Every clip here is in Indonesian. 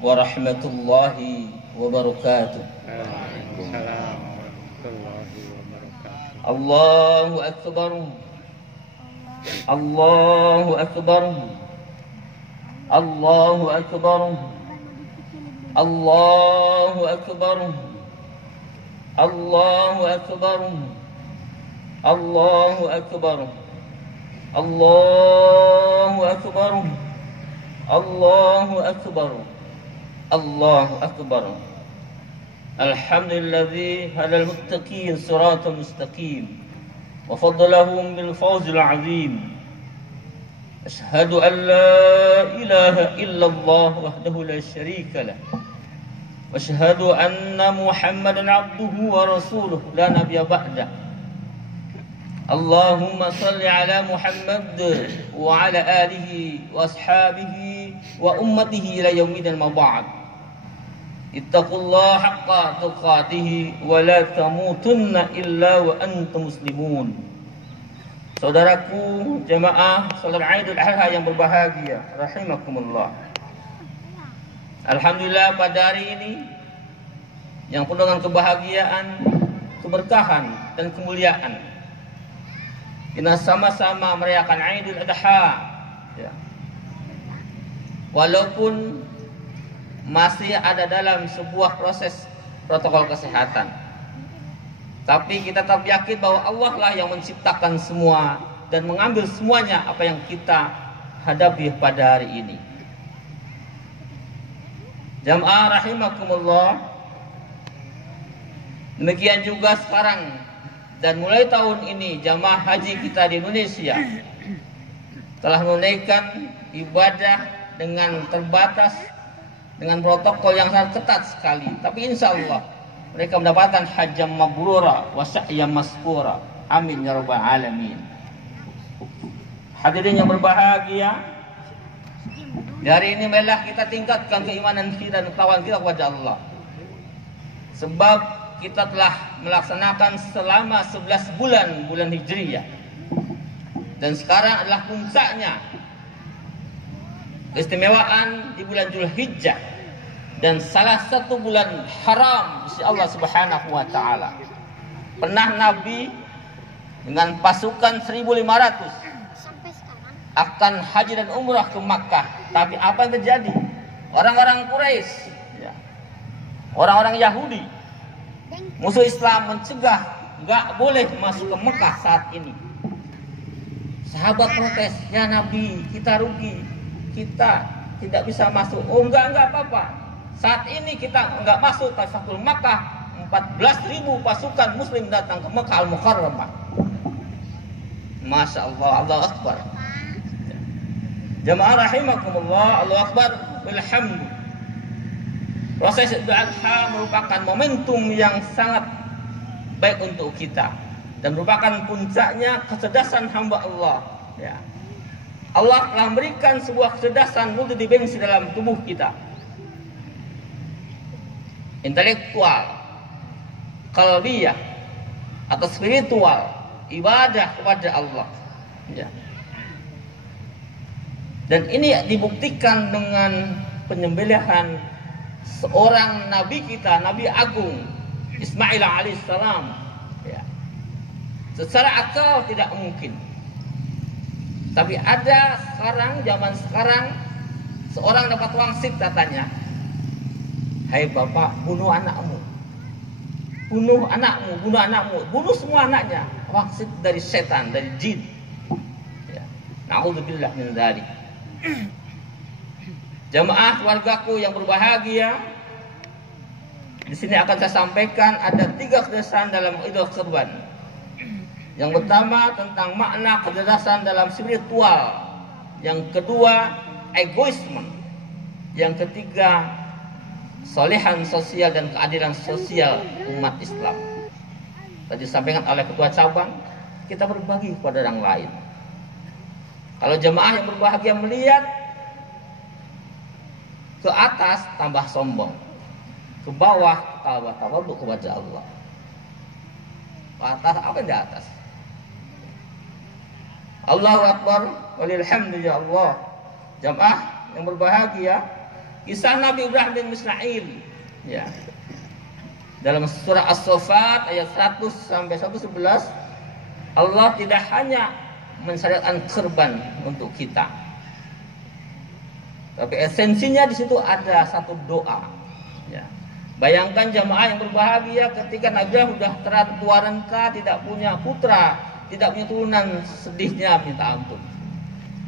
warahmatullahi wabarakatuh. Waalaikumsalam warahmatullahi wabarakatuh. Allahu akbar. Allahu akbar. Allahu akbar. Allahu akbar. Allahu akbar. Allahu akbar. Allahu akbar. Allahu akbar. Allahu akbar. Alhamdulilladzi hadal muttaqin siratal mustaqim wa faddalahum bil fawzil azim. Ashhadu an la ilaha illallah wahdahu la syarika lah. Wa ashhadu anna Muhammadan abduhu wa rasuluh la nabiyya ba'dah. Allahumma salli ala Muhammad wa ala alihi wa ashabihi wa ummatihi ila yaumil mab'ad. Ittaqullaha haqqa tuqatih wa la tamutunna illa wa antum muslimun. Saudaraku jemaah salat Idul Adha yang berbahagia, rahimakumullah. Alhamdulillah pada hari ini yang penuh dengan kebahagiaan, keberkahan dan kemuliaan, kita sama-sama merayakan Idul Adha, ya. Walaupun masih ada dalam sebuah proses protokol kesehatan, tapi kita tetap yakin bahwa Allah lah yang menciptakan semua dan mengambil semuanya apa yang kita hadapi pada hari ini. Jamaah rahimakumullah. Demikian juga sekarang dan mulai tahun ini jamaah haji kita di Indonesia telah menunaikan ibadah dengan terbatas, dengan protokol yang sangat ketat sekali. Tapi insya Allah mereka mendapatkan hajjam mabrura wa sa'yam maskura. Amin ya rabbal alamin. Hadirin yang berbahagia, dari ini marilah kita tingkatkan keimanan kita dan ketakwaan kita kepada Allah. Sebab kita telah melaksanakan selama 11 bulan Hijriyah. Dan sekarang adalah puncaknya keistimewaan di bulan Dzulhijjah dan salah satu bulan haram di sisi Allah Subhanahu wa taala. Pernah Nabi dengan pasukan 1.500 akan haji dan umrah ke Makkah. Tapi apa yang terjadi? Orang-orang Quraisy, ya, orang-orang Yahudi, musuh Islam mencegah, nggak boleh masuk ke Mekah saat ini. Sahabat protes, ya Nabi, kita rugi, kita tidak bisa masuk. Oh enggak apa-apa. Saat ini kita enggak masuk Taiful Makkah. 14.000 pasukan Muslim datang ke Mekah Al-Mukarramah. Masya Allah, Allahu Akbar. Jamaah rahimakumullah, Allahu Akbar, walhamd. Proses Idul Adha merupakan momentum yang sangat baik untuk kita dan merupakan puncaknya kecerdasan hamba Allah. Ya. Allah telah memberikan sebuah kecerdasan multidimensi dalam tubuh kita. Intelektual, qalbiyah atau spiritual, ibadah kepada Allah. Ya. Dan ini dibuktikan dengan penyembelihan seorang nabi kita, Nabi Agung Ismail alaihissalam. Ya. Secara akal tidak mungkin. Tapi ada sekarang, zaman sekarang, seorang dapat wangsit katanya, hai bapak, bunuh anakmu, bunuh anakmu, bunuh anakmu, bunuh semua anaknya. Wangsit dari setan, dari jin. Ya. Na'udzubillah min dzalik. Jamaah keluargaku yang berbahagia, di sini akan saya sampaikan ada 3 kecerdasan dalam Idul Kurban. Yang pertama tentang makna kecerdasan dalam spiritual. Yang kedua egoisme. Yang ketiga solehan sosial dan keadilan sosial umat Islam. Tadi disampaikan oleh ketua cabang, kita berbagi kepada orang lain. Kalau jemaah yang berbahagia melihat ke atas tambah sombong, ke bawah tawadhu kepada Allah. Ke atas apa di atas? Allahu Akbar walilhamdulillah. Jamaah yang berbahagia, Kisah Nabi Ibrahim bin Ismail. Ya. Dalam surah As-Saffat ayat 100 sampai 111, Allah tidak hanya mensyariatkan kurban untuk kita, tapi esensinya di situ ada satu doa. Ya. Bayangkan jamaah yang berbahagia ketika Nabi Ibrahim sudah tua renta, tidak punya putra, tidak punya turunan, sedihnya minta ampun.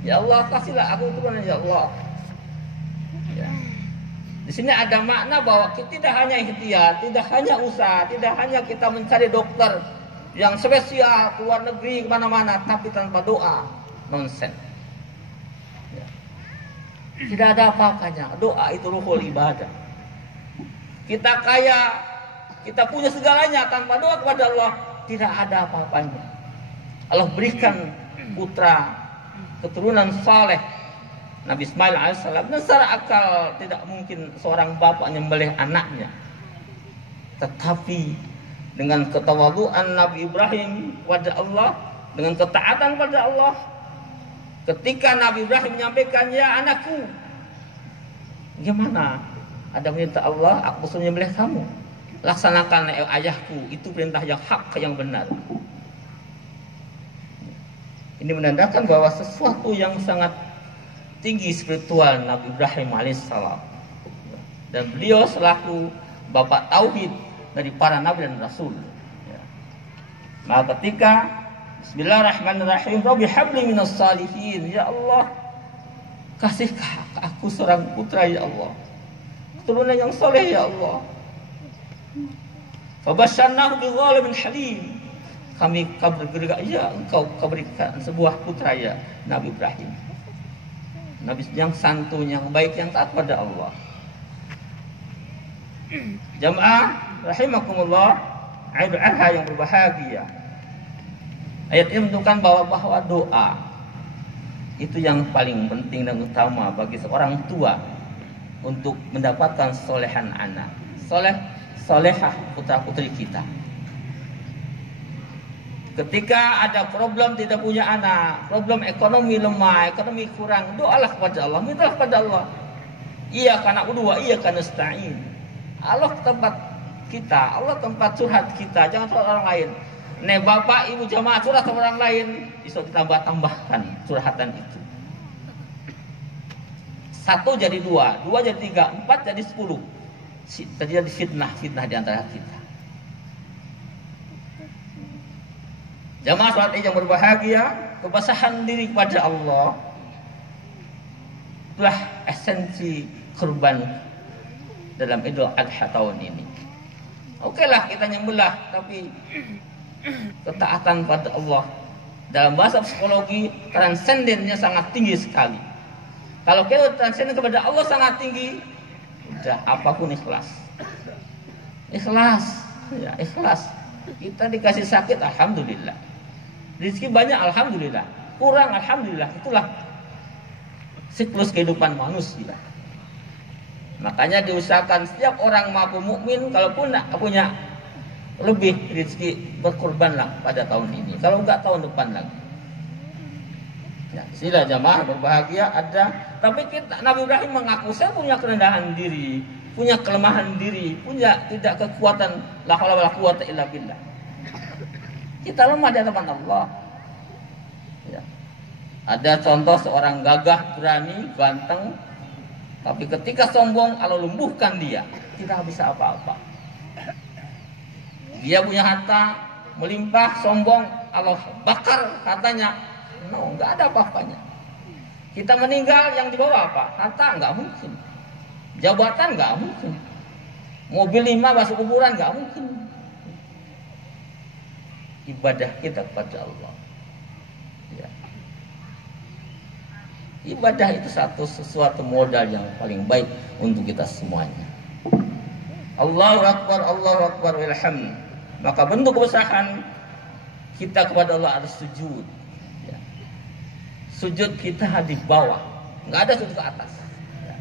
Ya Allah, kasihlah aku turunan ya Allah. Ya. Di sini ada makna bahwa kita tidak hanya ikhtiar, tidak hanya usaha, tidak hanya kita mencari dokter yang spesial ke luar negeri kemana-mana, tapi tanpa doa nonsen. Ya. Tidak ada apa-apanya. Doa itu ruhul ibadah. Kita kaya, kita punya segalanya, tanpa doa kepada Allah tidak ada apa-apanya. Allah berikan putra, keturunan saleh Nabi Ismail alaihissalam. Dan secara akal tidak mungkin seorang bapak menyembelih anaknya. Tetapi dengan ketawaduan Nabi Ibrahim kepada Allah, dengan ketaatan kepada Allah, ketika Nabi Ibrahim menyampaikan, ya anakku, gimana? Ada perintah Allah, aku suruh menyembelih kamu. Laksanakan ayahku, itu perintah yang hak, yang benar. Ini menandakan bahwa sesuatu yang sangat tinggi spiritual Nabi Ibrahim alaihissalam. Dan beliau selaku bapak tauhid dari para nabi dan rasul. Maka ketika Bismillahirrahmanirrahim, Rabbi habli minas salihin, ya Allah, kasihkah aku seorang putra ya Allah, keturunan yang soleh ya Allah. Fabasyarnahu bighalamin halim, kami berikan, ya engkau berikan sebuah putra ya Nabi Ibrahim, Nabi yang santun, yang baik, yang taat pada Allah. Jamaah rahimakumullah, Idul Adha yang berbahagia. Ayat ini menunjukkan bahwa doa itu yang paling penting dan utama bagi seorang tua untuk mendapatkan solehan anak, solehah putra putri kita. Ketika ada problem tidak punya anak, problem ekonomi lemah, ekonomi kurang, doalah kepada Allah, mintalah kepada Allah. Iya karena kedua, iya karena nasta'in. Allah tempat kita, Allah tempat curhat kita, jangan curhat orang lain. Nih bapak ibu jamaah curhat sama orang lain, bisa ditambah-tambahkan curhatan itu. 1 jadi 2, 2 jadi 3, 4 jadi 10. Terjadi fitnah di antara kita. Jamaah salat yang berbahagia, kebasahan diri kepada Allah itulah esensi kurban dalam Idul Adha tahun ini. Okelah kita nyembelih, tapi ketaatan pada Allah dalam bahasa psikologi transendennya sangat tinggi sekali. Kalau kita transenden kepada Allah sangat tinggi, udah apapun ikhlas. Ikhlas, ya ikhlas. Kita dikasih sakit, alhamdulillah. Rezeki banyak, alhamdulillah. Kurang, alhamdulillah. Itulah siklus kehidupan manusia. Makanya diusahakan setiap orang mampu mukmin, kalaupun tidak punya lebih rezeki, berkorbanlah pada tahun ini. Kalau enggak tahun depan lagi. Ya, sila jamaah berbahagia ada. Tapi kita, Nabi Ibrahim mengaku saya punya kerendahan diri, punya kelemahan diri, punya tidak kekuatan, la haula wala quwata illa billah. Kita lemah di hadapan Allah. Ya. Ada contoh seorang gagah, berani, ganteng, tapi ketika sombong Allah lumpuhkan dia, tidak bisa apa-apa. Dia punya harta melimpah, sombong, Allah bakar hartanya. No, nggak ada apa-apanya. Kita meninggal yang dibawa apa? Harta nggak mungkin, jabatan nggak mungkin, mobil 5 masuk kuburan nggak mungkin. Ibadah kita kepada Allah. Ya. Ibadah itu sesuatu modal yang paling baik untuk kita semuanya. Allahu Akbar, Allahu Akbar walhamd. Maka bentuk kebesaran kita kepada Allah harus sujud. Ya. Sujud kita di bawah, nggak ada sujud ke atas. Ya.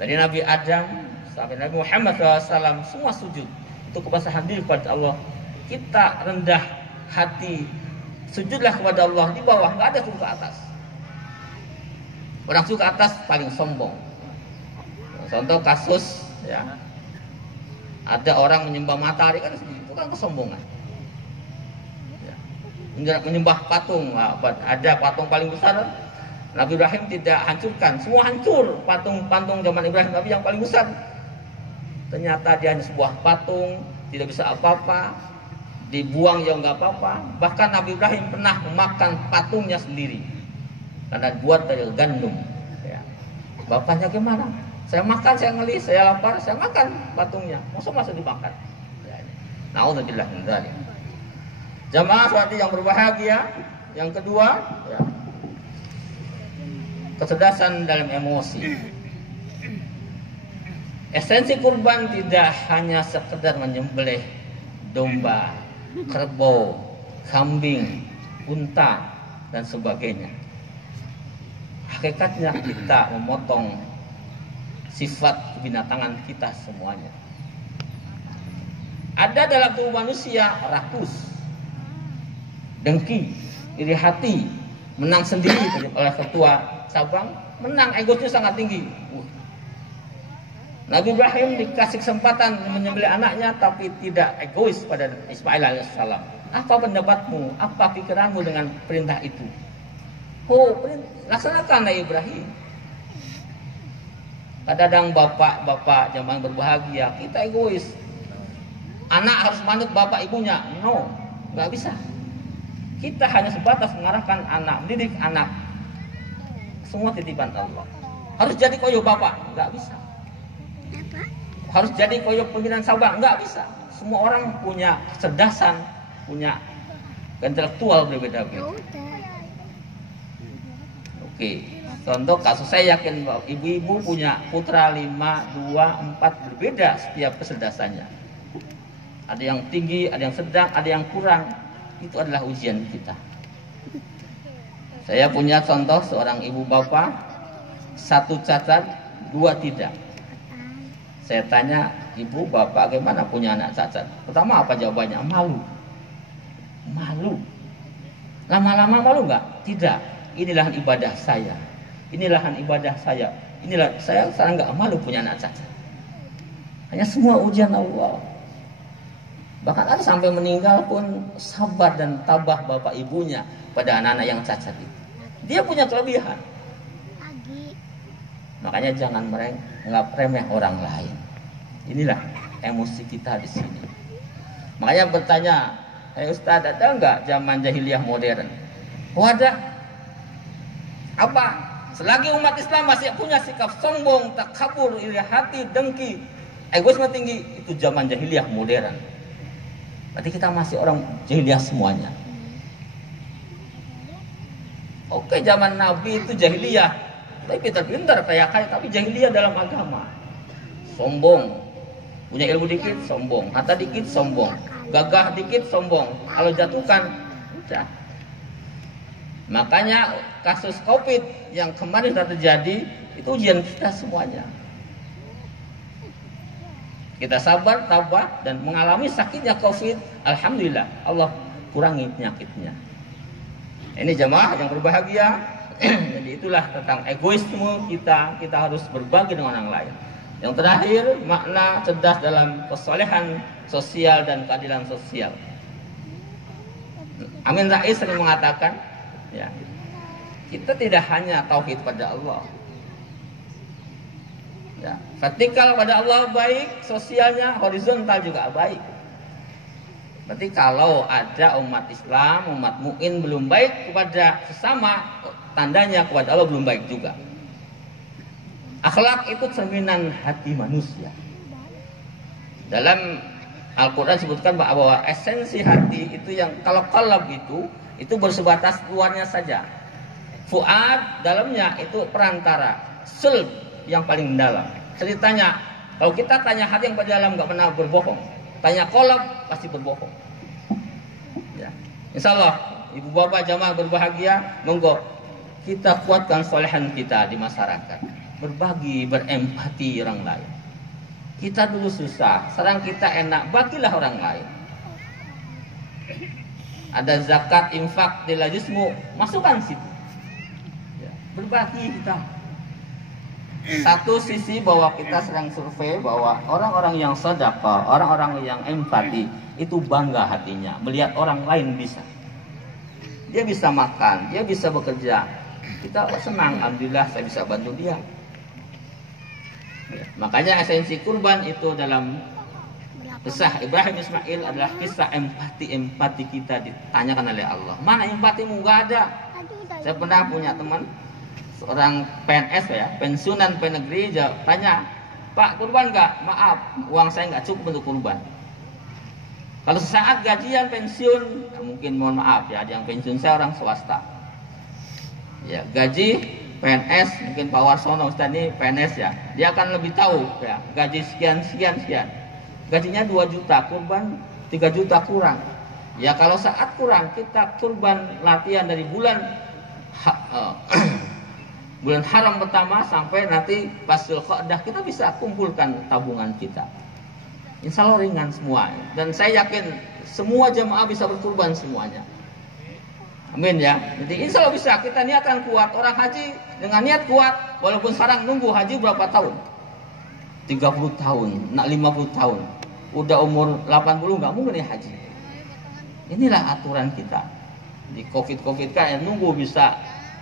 Dari Nabi Adam sampai Nabi Muhammad SAW semua sujud untuk kebesaran diri kepada Allah. Kita rendah hati, sujudlah kepada Allah di bawah, nggak ada sujud ke atas. Orang suka atas paling sombong. Contoh kasus ya, ada orang menyembah matahari, kan itu kan kesombongan. Ya. Menyembah patung, ada patung paling besar, Nabi Ibrahim tidak hancurkan, semua hancur patung-patung zaman Ibrahim, tapi yang paling besar ternyata dia hanya sebuah patung, tidak bisa apa-apa, dibuang ya nggak apa-apa. Bahkan Nabi Ibrahim pernah memakan patungnya sendiri karena buat dari gandum. Ya. Bapaknya gimana? Saya makan, saya ngeli, saya lapar, saya makan patungnya. Masa dimakan? Ya. Nauzubillah min dzalik. Jamaah seperti yang berbahagia, yang kedua, ya, kecerdasan dalam emosi. Esensi kurban tidak hanya sekedar menyembelih domba, kerbau, kambing, unta, dan sebagainya. Hakikatnya kita memotong sifat kebinatangan kita semuanya. Ada dalam tubuh manusia rakus, dengki, iri hati, menang sendiri oleh ketua cabang, menang, egonya sangat tinggi. Nabi Ibrahim dikasih kesempatan menyembelih anaknya, tapi tidak egois pada Ismail alaihissalam. Apa pendapatmu? Apa pikiranmu dengan perintah itu? Oh, laksanakan Nabi Ibrahim. Kadang-kadang bapak-bapak zaman berbahagia, kita egois. Anak harus manut bapak ibunya. No, nggak bisa. Kita hanya sebatas mengarahkan anak, mendidik anak. Semua titipan Allah. Harus jadi koyo bapak, nggak bisa. Harus jadi koyo pimpinan cabang, nggak bisa. Semua orang punya kecerdasan, punya intelektual berbeda-beda. Oke, contoh kasus saya yakin bahwa ibu-ibu punya putra 5, 2, 4 berbeda setiap kecerdasannya. Ada yang tinggi, ada yang sedang, ada yang kurang. Itu adalah ujian kita. Saya punya contoh seorang ibu bapak, 1 cacat, 2 tidak. Saya tanya, ibu bapak bagaimana punya anak cacat? Pertama apa jawabannya? Malu. Malu. Lama-lama malu nggak? Tidak. Inilah ibadah saya. Inilah ibadah saya. Inilah saya nggak malu punya anak cacat. Hanya semua ujian Allah. Bahkan ada sampai meninggal pun sabar dan tabah bapak ibunya pada anak-anak yang cacat itu. Dia punya kelebihan. Makanya jangan menganggap remeh orang lain. Inilah emosi kita di sini. Makanya bertanya, Ustaz, ada nggak zaman jahiliyah modern? Oh ada. Apa? Selagi umat Islam masih punya sikap sombong, takabur, iri hati, dengki, egoisme tinggi, itu zaman jahiliyah modern. Berarti kita masih orang jahiliyah semuanya. Oke, zaman Nabi itu jahiliyah. Tapi pintar-pintar, kaya-kaya, tapi jahiliyah dalam agama. Sombong. Punya ilmu dikit, sombong. Harta dikit, sombong. Gagah dikit, sombong. Kalau jatuhkan, udah. Makanya kasus COVID yang kemarin sudah terjadi, itu ujian kita semuanya. Kita sabar, tabah, dan mengalami sakitnya COVID. Alhamdulillah, Allah kurangi penyakitnya. Ini jemaah yang berbahagia. Jadi itulah tentang egoisme kita harus berbagi dengan orang lain. Yang terakhir, makna cerdas dalam kesolehan sosial dan keadilan sosial. Amin Rais sering mengatakan, ya, kita tidak hanya tauhid pada Allah. Ya, vertikal pada Allah baik, sosialnya horizontal juga baik. Berarti kalau ada umat Islam, umat mukmin belum baik kepada sesama, tandanya kepada Allah belum baik juga. Akhlak itu cerminan hati manusia. Dalam Al-Quran disebutkan bahwa esensi hati itu yang kalau qalb itu bersebatas luarnya saja. Fuad dalamnya itu perantara. Sulb yang paling dalam. Ceritanya, kalau kita tanya hati yang paling dalam nggak pernah berbohong. Tanya qalb pasti berbohong. Ya. Insya Allah, ibu bapak jamaah berbahagia, monggo kita kuatkan solehan kita di masyarakat, berbagi, berempati orang lain. Kita dulu susah, sekarang kita enak, bagilah orang lain. Ada zakat, infak, dilajismu, masukkan situ. Ya, berbagi kita. Satu sisi bahwa kita sedang survei bahwa orang-orang yang sedekah, orang-orang yang empati itu bangga hatinya melihat orang lain bisa. Dia bisa makan, dia bisa bekerja. Kita senang, alhamdulillah saya bisa bantu dia. Ya, makanya esensi kurban itu dalam kisah Ibrahim Ismail adalah kisah empati kita ditanyakan oleh Allah. Mana empatimu? Gak ada. Saya pernah punya teman seorang PNS ya, pensiunan negeri, tanya, Pak kurban gak? Maaf, uang saya gak cukup untuk kurban. Kalau saat gajian pensiun, mungkin mohon maaf ya, ada yang pensiun saya orang swasta. Ya, gaji PNS, mungkin Pak Warsono Ustaz ini PNS ya, dia akan lebih tahu ya, gaji sekian. Gajinya 2 juta, kurban 3 juta kurang. Ya kalau saat kurang, kita kurban latihan dari bulan haram pertama sampai nanti pas Dzulqa'dah, kita bisa kumpulkan tabungan kita. Insya Allah ringan semua. Dan saya yakin semua jamaah bisa berkurban semuanya. Amin ya. Jadi insya Allah bisa. Kita niatkan kuat. Orang haji dengan niat kuat, walaupun sekarang nunggu haji berapa tahun? 30 tahun, nak 50 tahun. Udah umur 80 nggak mungkin ya haji. Inilah aturan kita. Di COVID kan yang nunggu bisa.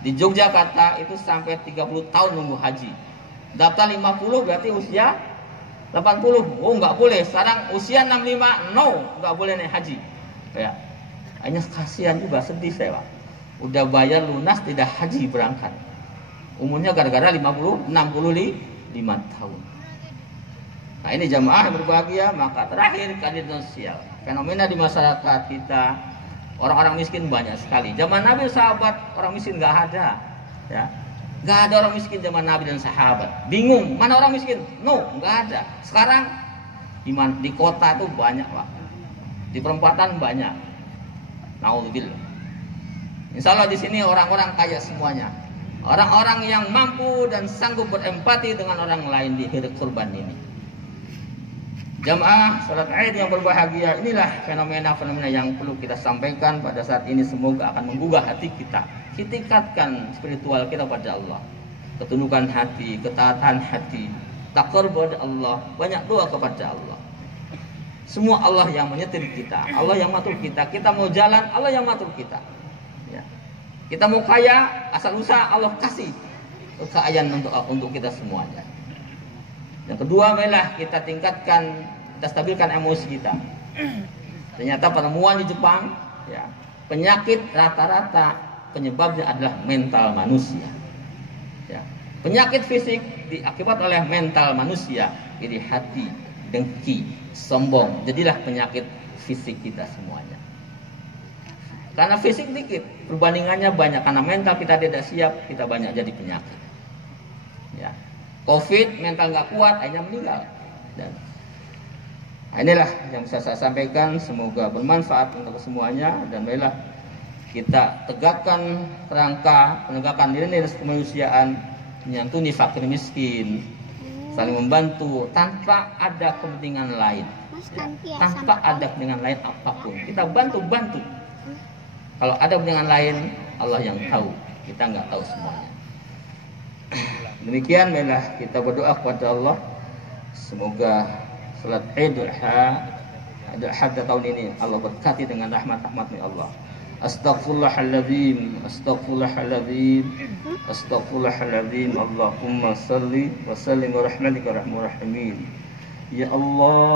Di Yogyakarta itu sampai 30 tahun nunggu haji. Daftar 50 berarti usia 80. Oh nggak boleh. Sekarang usia 65, no, nggak boleh naik haji. Ya. Hanya kasihan juga, sedih saya Pak. Udah bayar lunas tidak haji berangkat. Umurnya gara-gara 65 tahun. Nah ini jamaah yang berbahagia. Maka terakhir keadilan sosial. Fenomena di masyarakat kita, orang-orang miskin banyak sekali. Zaman Nabi sahabat orang miskin nggak ada, ya, nggak ada orang miskin zaman Nabi dan sahabat. Bingung mana orang miskin? No, nggak ada. Sekarang di kota tuh banyak Pak, di perempatan banyak. Naudzubillah. Insya Allah di sini orang-orang kaya semuanya, orang-orang yang mampu dan sanggup berempati dengan orang lain di hari kurban ini. Jamaah salat Id yang berbahagia, inilah fenomena-fenomena yang perlu kita sampaikan pada saat ini. Semoga akan menggugah hati kita, tingkatkan spiritual kita pada Allah, ketundukan hati, ketaatan hati, takar kepada Allah, banyak doa kepada Allah. Semua Allah yang menyetir kita, Allah yang matur kita. Kita mau jalan, Allah yang matur kita. Ya. Kita mau kaya, asal usaha Allah kasih kekayaan untuk kita semuanya. Yang kedua adalah kita tingkatkan, kita stabilkan emosi kita. Ternyata penemuan di Jepang, ya, penyakit rata-rata penyebabnya adalah mental manusia. Ya. Penyakit fisik diakibat oleh mental manusia, iri hati, dengki, sombong. Jadilah penyakit fisik kita semuanya. Karena fisik dikit, perbandingannya banyak. Karena mental kita tidak siap, kita banyak jadi penyakit. Ya. COVID, mental nggak kuat, akhirnya meninggal. Dan inilah yang bisa saya sampaikan. Semoga bermanfaat untuk semuanya. Dan baiklah kita tegakkan kerangka penegakan nilai-nilai kemanusiaan, menyantuni fakir miskin, saling membantu tanpa ada kepentingan lain. Tanpa ada kepentingan lain apapun. Kita bantu. Kalau ada kepentingan lain, Allah yang tahu. Kita nggak tahu semuanya. Demikian baiklah kita berdoa kepada Allah, semoga salat Idul Adha tahun ini Allah berkati dengan rahmat-rahmat-Nya Allah. Astaghfirullahaladzim. Allahumma salli wa sallim wa rahmatika rahmur rahimin. Ya Allah.